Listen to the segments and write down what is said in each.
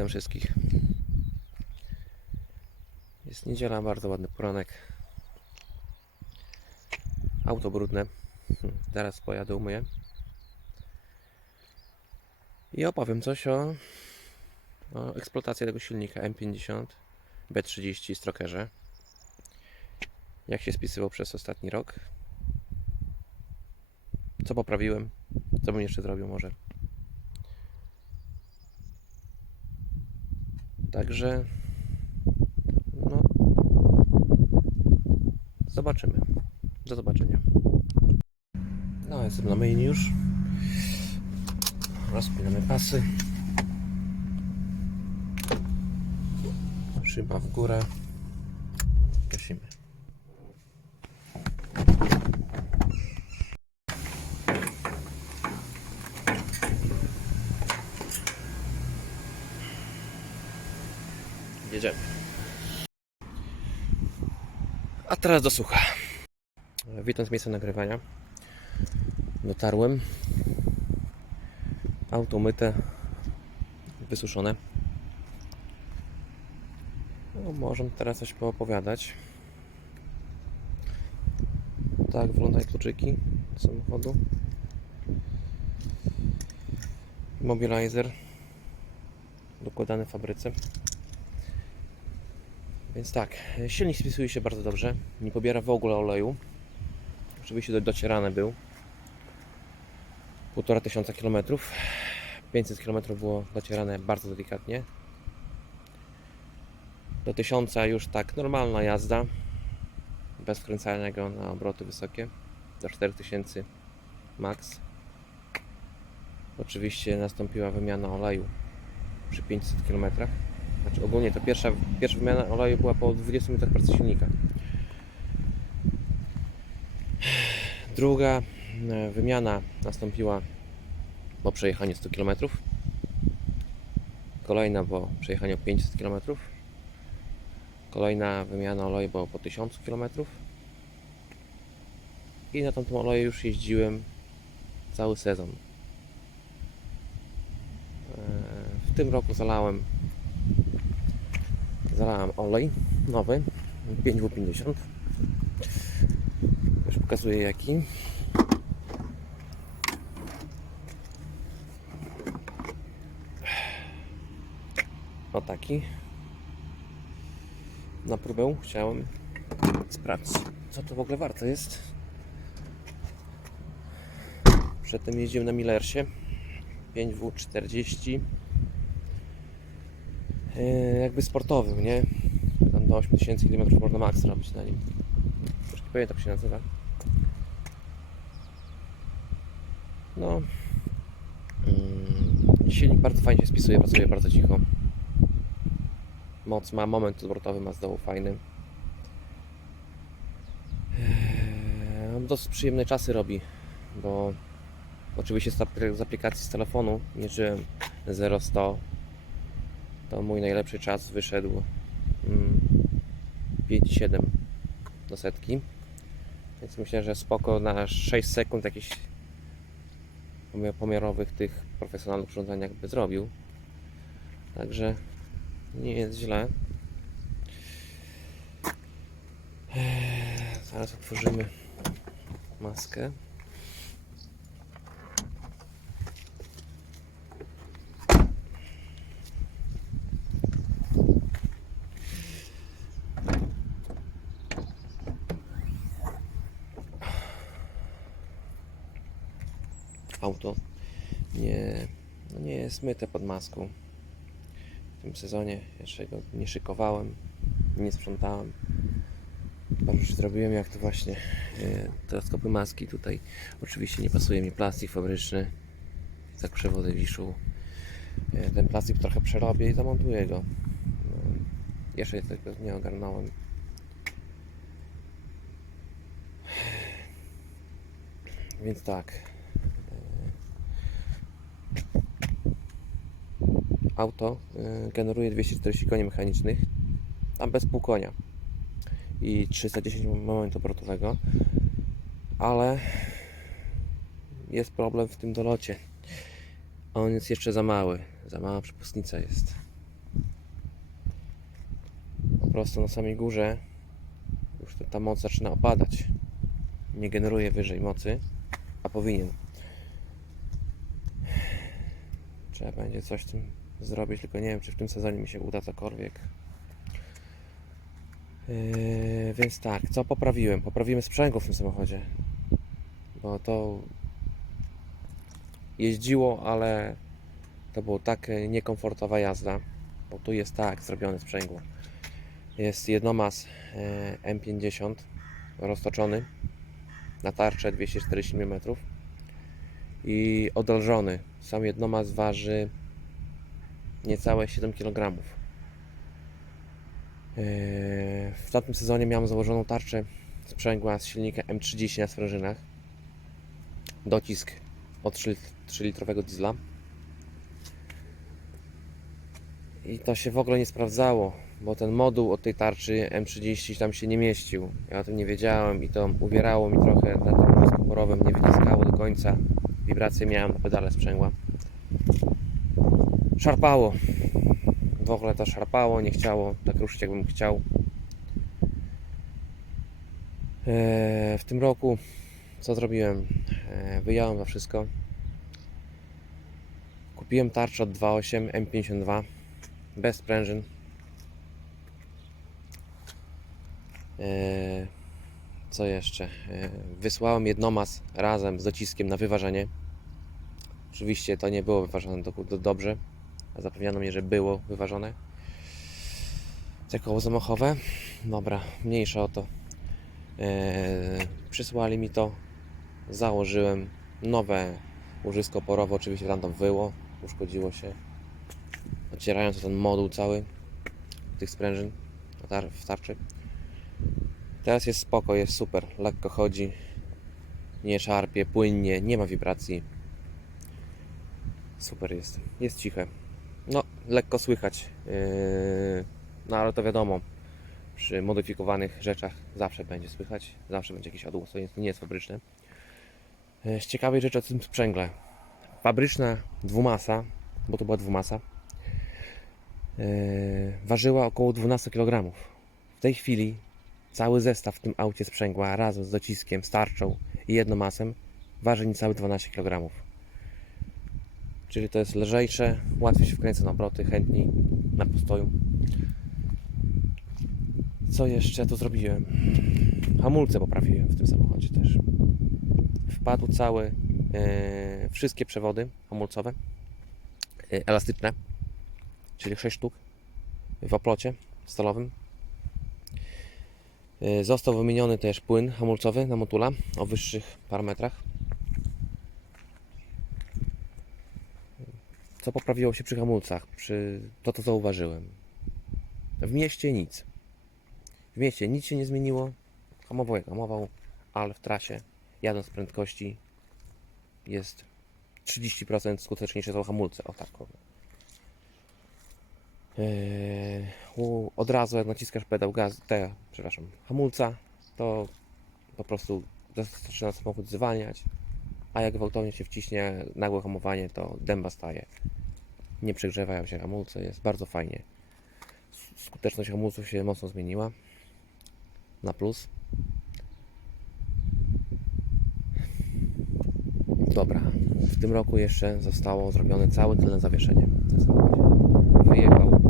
Witam wszystkich. Jest niedziela, bardzo ładny poranek. Auto brudne. Hm, Zaraz pojadę, umyję. I opowiem coś o, o eksploatacji tego silnika M50 B30 Strokerze. Jak się spisywał przez ostatni rok. Co poprawiłem. Co bym jeszcze zrobił może. Także no zobaczymy. Do zobaczenia. No, jestem na myjni już. Rozpinamy pasy. Szyba w górę. Gasimy. Jedziemy. A teraz do sucha. Witam z miejsca nagrywania. Dotarłem. Auto myte, wysuszone. No, możemy teraz coś poopowiadać. Tak wyglądają kluczyki samochodu. Mobilizer dokładany w fabryce. Więc tak, silnik spisuje się bardzo dobrze. Nie pobiera w ogóle oleju. Oczywiście do- docierany był. Półtora tysiąca kilometrów. 500 km było docierane bardzo delikatnie. Do 1000 już tak normalna jazda. Bez wkręcania go na obroty wysokie. Do 4000 max. Oczywiście nastąpiła wymiana oleju przy 500 km. Znaczy ogólnie to pierwsza, pierwsza wymiana oleju była po 20 minutach pracy silnika. Druga e, wymiana nastąpiła po przejechaniu 100 km. Kolejna po przejechaniu 500 km. Kolejna wymiana oleju była po 1000 km. I na tamtym oleju już jeździłem cały sezon. E, W tym roku zalałem Zalałem olej nowy 5W50 Już pokazuję jaki. O taki. Na próbę chciałem sprawdzić co to w ogóle warte jest. Przedtem jeździłem na Millersie. 5W40 e, jakby sportowym, nie? Tam do 8000 km można max robić na nim. Już nie pamiętam jak się nazywa. No. Mm, silnik bardzo fajnie się spisuje, pracuje bardzo cicho. Moc ma, moment obrotowy ma z dołu fajny. On dosyć przyjemne czasy robi, bo oczywiście z aplikacji z telefonu mierzyłem 0-100 to mój najlepszy czas wyszedł mm, 5,7 do setki. Więc myślę, że spoko na 6 sekund pomi- pomiarowych tych profesjonalnych urządzeniach by zrobił. Także nie jest źle. Eee, Zaraz otworzymy maskę. auto nie, no nie jest myte pod maską. W tym sezonie jeszcze go nie szykowałem, nie sprzątałem. Chyba już zrobiłem jak to właśnie e, teleskopy maski tutaj. Oczywiście nie pasuje mi plastik fabryczny, tak przewody wiszą. E, Ten plastik trochę przerobię i zamontuję go. No, jeszcze tego nie ogarnąłem. Więc tak. Auto y, generuje 240 koni mechanicznych, tam bez pół konia i 310 momentu obrotowego, ale jest problem w tym dolocie. On jest jeszcze za mały, za mała przepustnica jest. po prostu na samej górze już ta- moc zaczyna opadać. Nie generuje wyżej mocy, a powinien. Trzeba będzie coś z tym zrobić, tylko nie wiem, czy w tym sezonie mi się uda cokolwiek. Yy, więc tak, co poprawiłem? Poprawiłem sprzęgło w tym samochodzie. Bo to jeździło, ale to była tak niekomfortowa jazda. Bo tu jest tak zrobione sprzęgło. Jest jednomas e, M50 roztoczony na tarczę 240 mm i odolżony. Sam jednomas waży niecałe 7 kg. Yy, W tamtym sezonie miałem założoną tarczę sprzęgła z silnika M30 na sprężynach. Docisk od 3-litrowego diesla. I to się w ogóle nie sprawdzało, bo ten moduł od tej tarczy M30 tam się nie mieścił. Ja o tym nie wiedziałem i to uwierało mi trochę na tym porowym, nie wyciskało do końca. Wibracje miałem na pedale sprzęgła. Szarpało. Ogóle to szarpało, nie chciało tak ruszyć jakbym chciał. Eee, W tym roku co zrobiłem? Eee, Wyjąłem to wszystko. Kupiłem tarczę od 2.8 M52 bez sprężyn. Eee, Co jeszcze? Wysłałem jednomas razem z dociskiem na wyważenie. Oczywiście to nie było wyważone do, do, dobrze. A zapewniano mnie, że było wyważone. Te koło zamachowe. Dobra, mniejsza o to. Eee, przysłali mi to. Założyłem nowe łożysko oporowe. Oczywiście tam to wyło, uszkodziło się. Ocierając ten moduł cały tych sprężyn w tar- w tarczy. Teraz jest spoko, jest super. Lekko chodzi. Nie szarpie, płynnie, nie ma wibracji. Super jest. Jest ciche. No, lekko słychać. Yy, no ale to wiadomo, przy modyfikowanych rzeczach zawsze będzie słychać, zawsze będzie jakiś odgłos, to nie, jest fabryczne. Yy, Z ciekawej rzeczy o tym sprzęgle. Fabryczna dwumasa, bo to była dwumasa, yy, ważyła około 12 kg. W tej chwili cały zestaw w tym aucie sprzęgła razem z dociskiem, starczą i jednomasem waży niecałe 12 kg. Czyli to jest lżejsze, łatwiej się wkręca na obroty, chętniej na postoju. Co jeszcze tu zrobiłem? Hamulce poprawiłem w tym samochodzie też. Wpadł cały, e, wszystkie przewody hamulcowe, e, elastyczne, czyli 6 sztuk w oplocie stalowym. E, został wymieniony też płyn hamulcowy na motula o wyższych parametrach. Co poprawiło się przy hamulcach? Przy to, co zauważyłem. W mieście nic. W mieście nic się nie zmieniło. Hamował jak hamował, ale w trasie, jadąc prędkości, jest 30% skuteczniejsze są hamulce. O tak. u- od razu jak naciskasz pedał gaz, te, przepraszam, hamulca, to po prostu zaczyna samochód zwalniać, a jak gwałtownie się wciśnie nagłe hamowanie, to dęba staje. Nie przegrzewają się hamulce, jest bardzo fajnie. Skuteczność hamulców się mocno zmieniła na plus. Dobra, w tym roku jeszcze zostało zrobione całe tylne zawieszenie. Wyjechał.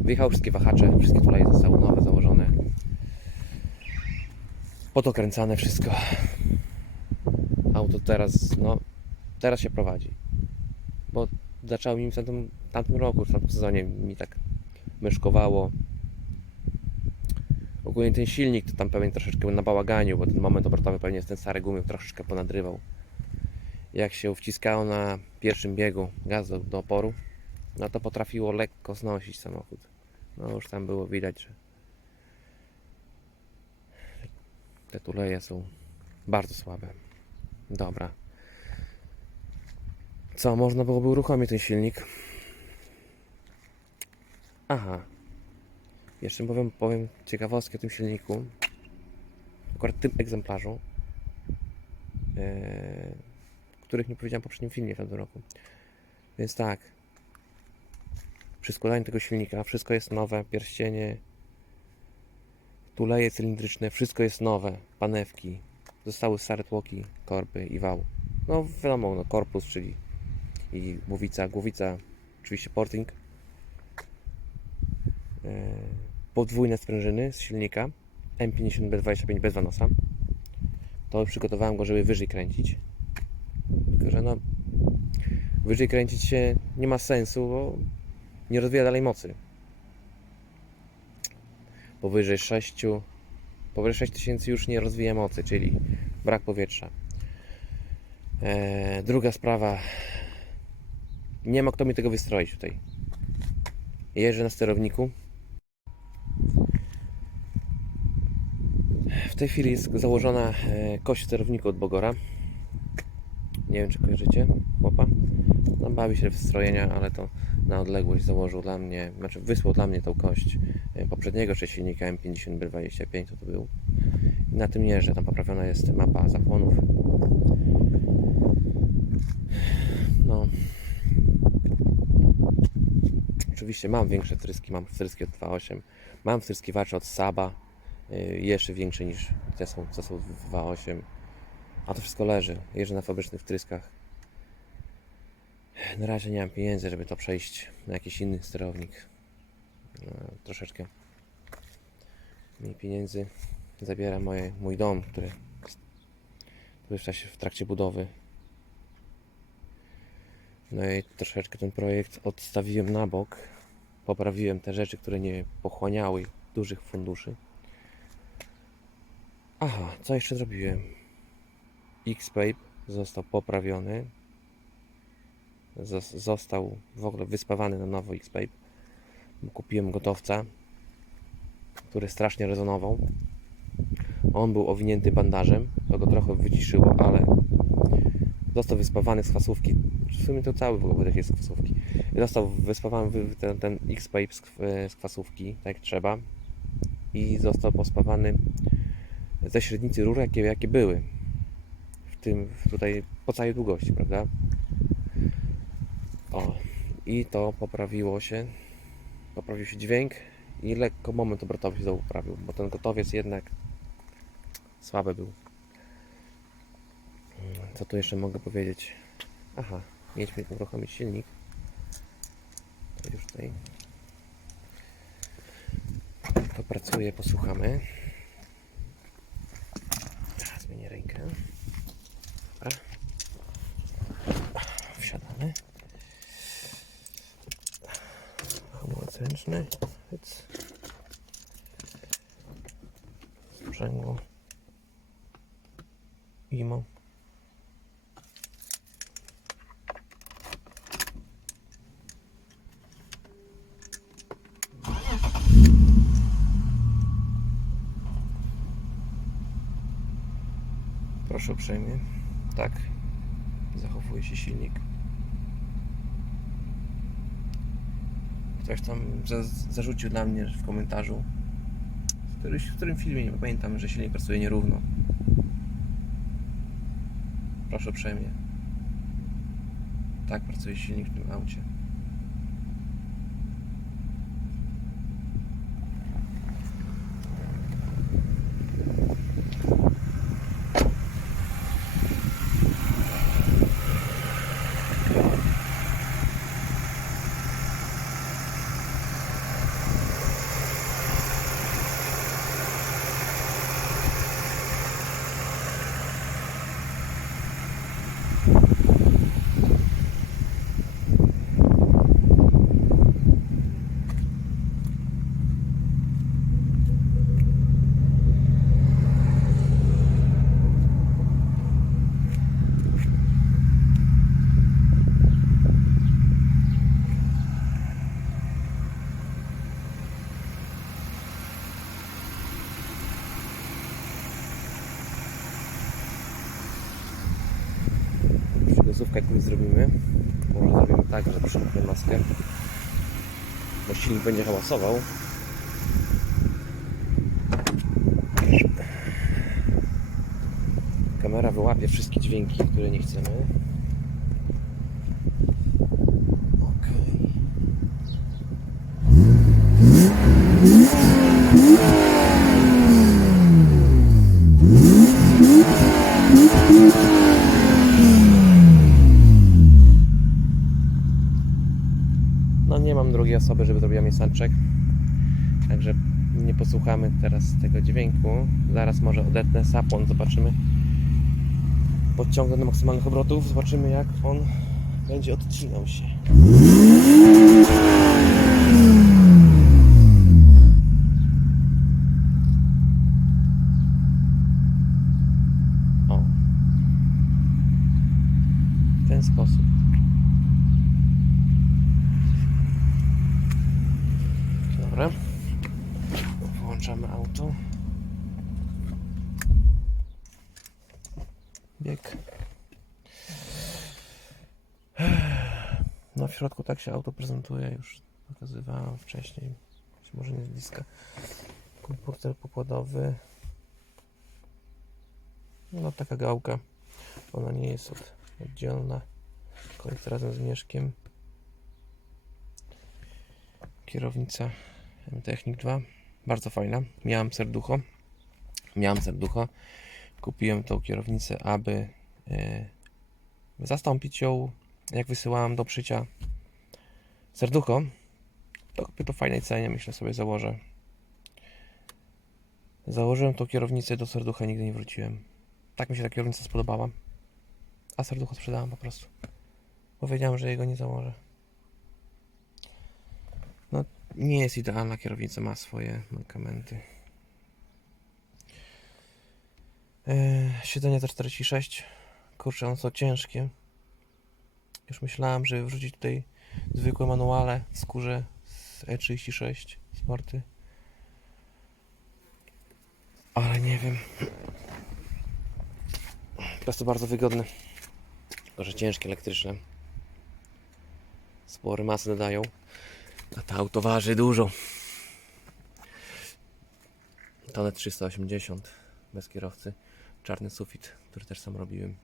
Wyjechały wszystkie wahacze, wszystkie tuleje zostały nowe, założone. Podokręcane wszystko. Auto teraz, no, teraz się prowadzi. Bo zaczęło mi w tamtym, tamtym roku, w tamtym sezonie mi tak myszkowało. Ogólnie ten silnik to tam pewnie troszeczkę na bałaganiu, bo ten moment obrotowy pewnie jest ten stary gumy troszeczkę ponadrywał. Jak się wciskało na pierwszym biegu gaz do, do oporu, no to potrafiło lekko znosić samochód. No już tam było widać, że te tuleje są bardzo słabe. Dobra. Co, można byłoby uruchomić ten silnik? Aha. Jeszcze powiem, powiem ciekawostkę o tym silniku. Akurat tym egzemplarzu. Eee, których nie powiedziałem w poprzednim filmie w tym roku. Więc tak. Przy składaniu tego silnika wszystko jest nowe, pierścienie, tuleje cylindryczne, wszystko jest nowe, panewki, zostały stare tłoki, korby i wał. No wiadomo, no, korpus, czyli i głowica, głowica, oczywiście porting, e, podwójne sprężyny z silnika M50B25 bez vanosa. To przygotowałem go, żeby wyżej kręcić. Tylko, że no wyżej kręcić się nie ma sensu, bo nie rozwija dalej mocy. Powyżej 6 powyżej 6000 już nie rozwija mocy, czyli brak powietrza. Eee, druga sprawa. Nie ma kto mi tego wystroić tutaj. Jeżdżę na sterowniku. W tej chwili jest założona e, kość sterowniku od Bogora. Nie wiem, czy kojarzycie chłopa. No, bawi się w strojenia, ale to na odległość założył dla mnie, znaczy wysłał dla mnie tą kość e, poprzedniego jeszcze silnika M50B25, to to był. Na tym jeżdżę, tam poprawiona jest mapa zapłonów. No. Oczywiście mam większe wtryski, mam wtryski od 2.8, mam wtryskiwacze od Saba, y, jeszcze większe niż te są, te są w 2.8. A to wszystko leży, jeżdżę na fabrycznych wtryskach. Na razie nie mam pieniędzy, żeby to przejść na jakiś inny sterownik. No, troszeczkę mniej pieniędzy zabiera moje, mój dom, który, który w, w trakcie budowy. No i troszeczkę ten projekt odstawiłem na bok. Poprawiłem te rzeczy, które nie pochłaniały dużych funduszy. Aha, co jeszcze zrobiłem? X-Pape został poprawiony. Zos- Został w ogóle wyspawany na nowo. Bo Kupiłem gotowca, który strasznie rezonował. On był owinięty bandażem, to go trochę wyciszyło, ale został wyspawany z kwasówki. W sumie to cały wydech jest z kwasówki. Został wyspawany wy- ten, ten X-Pape z, z kwasówki, tak jak trzeba. I został pospawany ze średnicy rur, jakie, jakie były. W tym tutaj po całej długości, prawda? O, i to poprawiło się. Poprawił się dźwięk i lekko moment obrotowy się poprawił, bo ten gotowiec jednak słaby był. Co tu jeszcze mogę powiedzieć? Aha, mieliśmy uruchomić silnik. To już tutaj. To pracuje, posłuchamy. Zmienię rękę. Wsiadamy. Ręczny. Hyc. Sprzęgło. Proszę uprzejmie. Tak. Zachowuje się silnik. Ktoś tam za zarzucił dla mnie w komentarzu. W, którymś, w którym filmie, nie pamiętam, że silnik pracuje nierówno. Proszę uprzejmie. Tak pracuje silnik w tym aucie. Maskę. Bo silnik będzie hałasował. Kamera wyłapie wszystkie dźwięki, które nie chcemy. Okej. No nie mam drugiej osoby, żeby zrobiła mi. Także nie posłuchamy teraz tego dźwięku. Zaraz może odetnę sapłon, zobaczymy. Podciągnę do maksymalnych obrotów, zobaczymy jak on będzie odcinał się. O. W ten sposób. Dobra. Włączamy auto. Bieg. Tak się auto prezentuje, już pokazywałem wcześniej. Być Może nie z bliska. Komputer pokładowy. No taka gałka. Ona nie jest od, oddzielna. Końc razem z mieszkiem. Kierownica Technik 2. Bardzo fajna. Miałem serducho. Miałem serducho. Kupiłem tą kierownicę, aby e, zastąpić ją, jak wysyłałem do przycia serducho. To kupię po fajnej cenie, myślę sobie założę. Założyłem tą kierownicę do serducha, nigdy nie wróciłem. Tak mi się ta kierownica spodobała. A serducho sprzedałem po prostu. Bo wiedziałem, że jego nie założę. No, nie jest idealna kierownica, ma swoje mankamenty. Eee, siedzenie T46. Kurczę, one są ciężkie. Już myślałem, żeby wrzucić tutaj zwykłe manuale w skórze z E36 Sporty. Ale nie wiem. Po prostu bardzo wygodne. Tylko, że ciężkie, elektryczne. Spory masy dodają. A to auto waży dużo. Tonę 380 bez kierowcy. Czarny sufit, który też sam robiłem.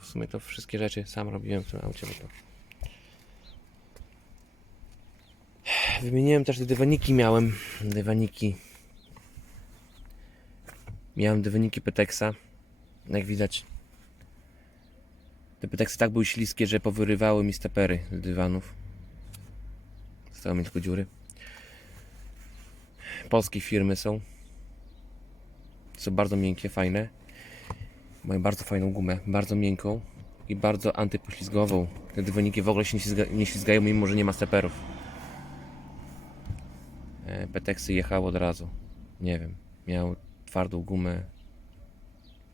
W sumie to wszystkie rzeczy sam robiłem w tym aucie, bo to... Wymieniłem też te dywaniki, miałem dywaniki. Miałem dywaniki Petexa. Jak widać, te Petexy tak były śliskie, że powyrywały mi stepery z dywanów. Zostały mi tylko dziury. Polskie firmy są. Są bardzo miękkie, fajne. Mają bardzo fajną gumę, bardzo miękką i bardzo antypoślizgową. Te dywaniki w ogóle się nie ślizgają, mimo że nie ma steperów. E, Petexy jechały od razu. Nie wiem. Miał twardą gumę.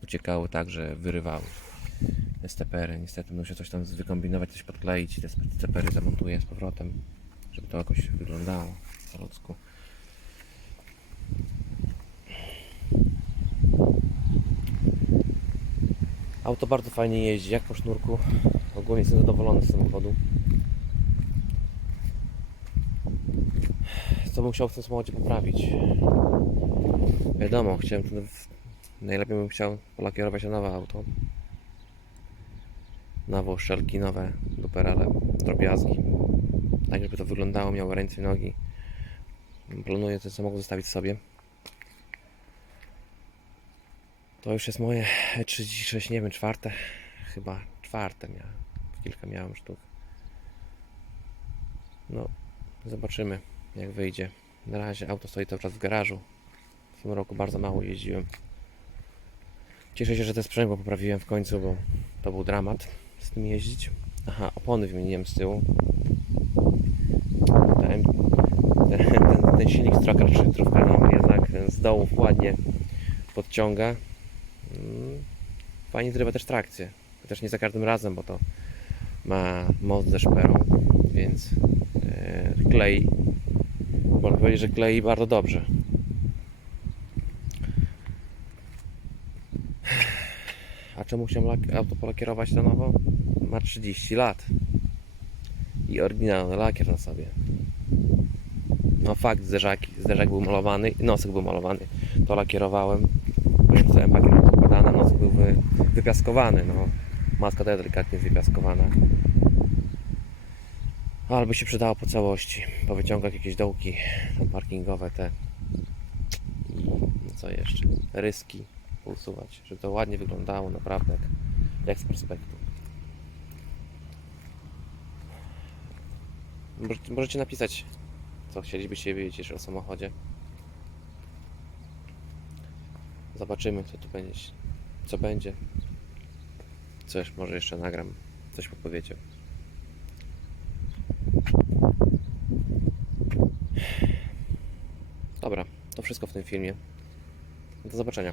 Uciekały tak, że wyrywały. Te stepery, niestety muszę coś tam wykombinować, coś podkleić i te stepery zamontuję z powrotem, żeby to jakoś wyglądało po ludzku. Auto bardzo fajnie jeździ, jak po sznurku. Ogólnie jestem zadowolony z samochodu. Co bym chciał w tym samochodzie poprawić? Wiadomo, chciałem najlepiej bym chciał polakierować na nowe auto. Nowe uszczelki, nowe duperele, drobiazgi. Tak, żeby to wyglądało, miało ręce i nogi. Planuję ten samochód zostawić sobie. To już jest moje E36, nie wiem, czwarte. Chyba czwarte miałem. Kilka miałem sztuk. No, zobaczymy jak wyjdzie. Na razie auto stoi cały czas w garażu. W tym roku bardzo mało jeździłem. Cieszę się, że ten sprzęgło poprawiłem w końcu, bo to był dramat z tym jeździć. Aha, opony wymieniłem z tyłu. Ten, ten, ten, silnik Stroker 3 litrówka nam jednak z dołu ładnie podciąga. Mm, Fajnie zrywa też trakcję. Chociaż nie za każdym razem, bo to ma most ze szperą, więc e, klei. Można powiedzieć, że klei bardzo dobrze. A czemu chciałem auto polakierować na nowo? Ma 30 lat. I oryginalny lakier na sobie. No fakt, zderzak, zderzak był malowany, nosek był malowany. To lakierowałem. Potem całe pakiet układane, nosek był wy, wypiaskowany. No. Maska też delikatnie jest wypiaskowana. Albo się przydało po całości. Powyciągać jakieś dołki parkingowe te. i no co jeszcze? Ryski usuwać, żeby to ładnie wyglądało naprawdę jak, jak z prospektu. Możecie, możecie napisać, co chcielibyście wiedzieć jeszcze o samochodzie. Zobaczymy, co tu będzie. Co będzie. Coś może jeszcze nagram. Coś podpowiecie. Dobra, to wszystko w tym filmie. Do zobaczenia.